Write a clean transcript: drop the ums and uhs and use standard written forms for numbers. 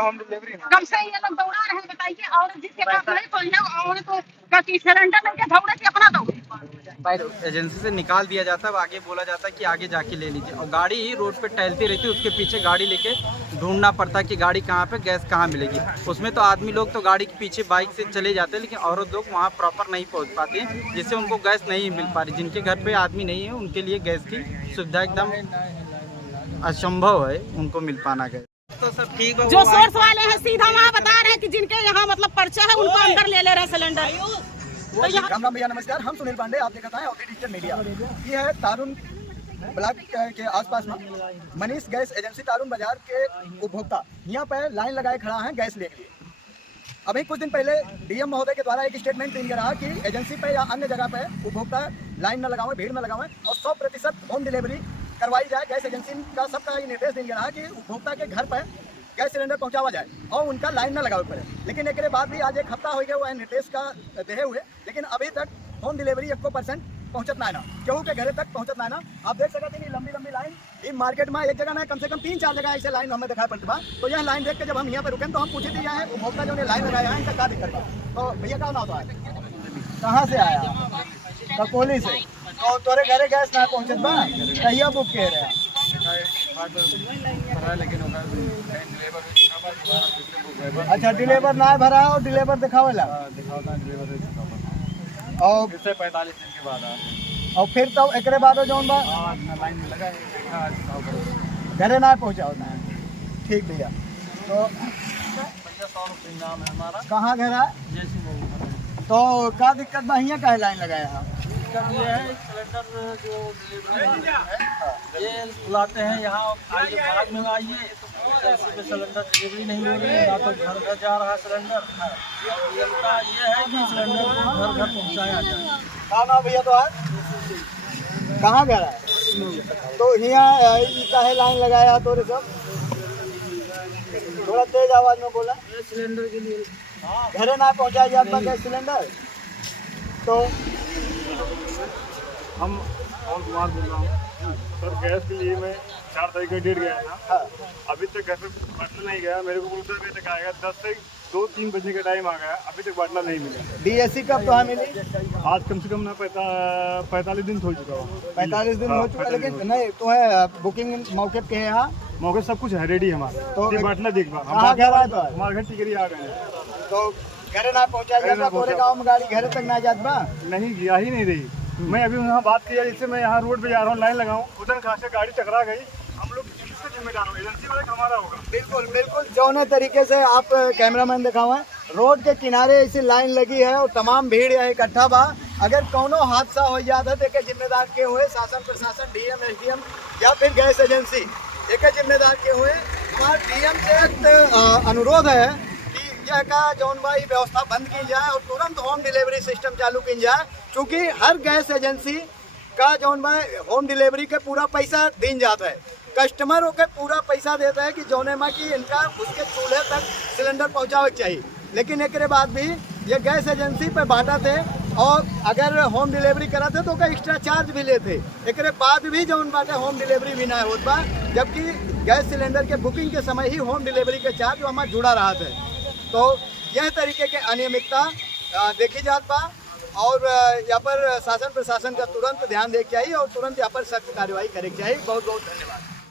Home delivery कब से ये लोग दौड़ा रहे हैं बताइए। और जिसके पास नहीं तो और तो कि सिलेंडर लेके दौड़े कि अपना दौड़े। एजेंसी से निकाल दिया जाता है, आगे बोला जाता है कि आगे जाके ले लीजिए, और गाड़ी ही रोड पे टहलती रहती है, उसके पीछे गाड़ी लेके ढूंढना पड़ता है कि गाड़ी कहाँ पे गैस कहाँ मिलेगी। उसमें तो आदमी लोग तो गाड़ी के पीछे बाइक से चले जाते हैं, लेकिन औरत लोग वहाँ प्रॉपर नहीं पहुँच पाते हैं, जिससे उनको गैस नहीं मिल पा रही। जिनके घर पे आदमी नहीं है उनके लिए गैस की सुविधा एकदम असंभव है उनको मिल पाना गैस। तो सब ठीक है। जो सोर्स वाले हैं सीधा वहाँ बता रहे हैं कि जिनके यहाँ मतलब पर्चा है उनको अंदर ले रहे हैं सिलेंडर। तो राम राम भैया, नमस्कार। हम सुनील पांडे, आप देखते हैं ऑडी डिजिटल मीडिया। ये है तारुन ब्लॉक के आसपास में मनीष गैस एजेंसी तारुन बाजार के उपभोक्ता यहाँ पे लाइन लगाए खड़ा है गैस लेने के लिए। अभी कुछ दिन पहले डीएम महोदय के द्वारा एक स्टेटमेंट दिया रहा कि एजेंसी पे या अन्य जगह पे उपभोक्ता लाइन न लगाएं, भीड़ न लगाएं और 100% होम डिलीवरी करवाई जाए। गैस एजेंसी का सबका ये निर्देश दिया रहा कि उपभोक्ता के घर पर गैस सिलेंडर पहुंचावा जाए और उनका लाइन न लगावे पड़े। लेकिन एक बाद भी आज एक हफ्ता हो गया वह निर्देश का देहे हुए, लेकिन अभी तक होम डिलीवरी 100% पहुंचत ना केहू के घरे तक पहुंचत ना। आप देख सकते हैं लंबी लंबी लाइन इन मार्केट में एक जगह ना कम से कम 3-4 जगह ऐसे लाइन हमें दिखाई पड़ती बा। तो यह लाइन देख के जब हम यहाँ पे रुके तो हम पूछे थे यहाँ उपभोक्ता जो ने लाइन लगाया है इनका क्या दिक्कत है। तो भैया क्या होता है, कहाँ से आया? ककोली से। तो तोरे घरे गैस ना पहुँचत बा, कहिया बुक कह रहे हैं? अच्छा, डिलीवर ना भरा और डिलीवर दिखावेला और 45 दिन के बाद और फिर तो एक बाद जौन बा लाइन में लगा घरे ना पहुँचाओ ना। ठीक भैया। तो भैया 100 रुपये नाम है हमारा। कहाँ घर है? जैसी तो क्या दिक्कत बा, यहाँ का लाइन लगाया है? ये है सिलेंडर जो डिलीवरी है ये बुलाते हैं यहाँ आइए बाद में आइए, ऐसे पे सिलेंडर डिलीवरी नहीं हो रही है, या तो घर घर जा रहा है सिलेंडर। ये है कि सिलेंडर को घर घर पहुँचाया जाए। हाँ ना भैया। तो कहाँ घर है? तो यहाँ काहे लाइन लगाया तोरे सब? थोड़ा तेज आवाज में बोला। ये सिलेंडर के लिए घरे ना पहुँचाया जाता गैस सिलेंडर। तो हम और कुमार बोल रहा हूँ सर। गैस के लिए मैं 4 तारीख का डेट गया था, अभी तक गैस बाटला नहीं गया। मेरे को बोलते अभी तक आएगा, 10 से 2-3 बजे का टाइम आ गया, अभी तक बाटला नहीं मिला। डीएससी कब तो मिली? आज कम से कम ना 45 दिन हो चुका हो। 45 दिन हो चुका, लेकिन नहीं तो है बुकिंग मौके पे है यहाँ मौके सब कुछ है रेडी हमारा। तो ये बाटला देख पा कहाँ घर आए? तो हमारे घर टिकरी आ गए। तो घरे ना पहुँचा जाता, पूरे गाँव में गाड़ी घरे तक ना जात बा? नहीं गया ही नहीं रही। मैं अभी वहाँ बात किया, जैसे मैं यहाँ रोड पे जा रहा हूँ लाइन लगाऊँ, उधर खास से गाड़ी टकरा गई। हम लोग किसका जिम्मेदार हो? एजेंसी वाले का हमारा होगा। बिल्कुल बिल्कुल। जौने तरीके से आप कैमरामैन दिखाओ है, रोड के किनारे ऐसी लाइन लगी है और तमाम भीड़ यहाँ इकट्ठा बा। अगर कोनो हादसा हो जाता तो एक जिम्मेदार के हुए शासन प्रशासन, डीएम एसडीएम या फिर गैस एजेंसी एक जिम्मेदार के हुए। हमारे डीएम से एक अनुरोध है कि यह का जौन भाई व्यवस्था बंद की जाए और तुरंत होम डिलीवरी सिस्टम चालू की जाए, क्योंकि हर गैस एजेंसी का जौन भाई होम डिलीवरी के पूरा पैसा दिन जाता है, कस्टमरों के पूरा पैसा देता है कि जौने में कि इनका उसके चूल्हे तक सिलेंडर पहुँचावे चाहिए। लेकिन एक बाद भी ये गैस एजेंसी पे बांटा थे और अगर होम डिलीवरी कराते तो एक्स्ट्रा चार्ज भी लेते। एक बाद भी जौन बाटे होम डिलीवरी भी ना होता, जबकि गैस सिलेंडर के बुकिंग के समय ही होम डिलीवरी के चार्ज हमारा जुड़ा रहा था। तो यह तरीके के अनियमितता देखी जात बा और यहाँ पर शासन प्रशासन का तुरंत ध्यान देके चाहिए और तुरंत यहाँ पर सख्त कार्रवाई करे चाहिए। बहुत बहुत धन्यवाद।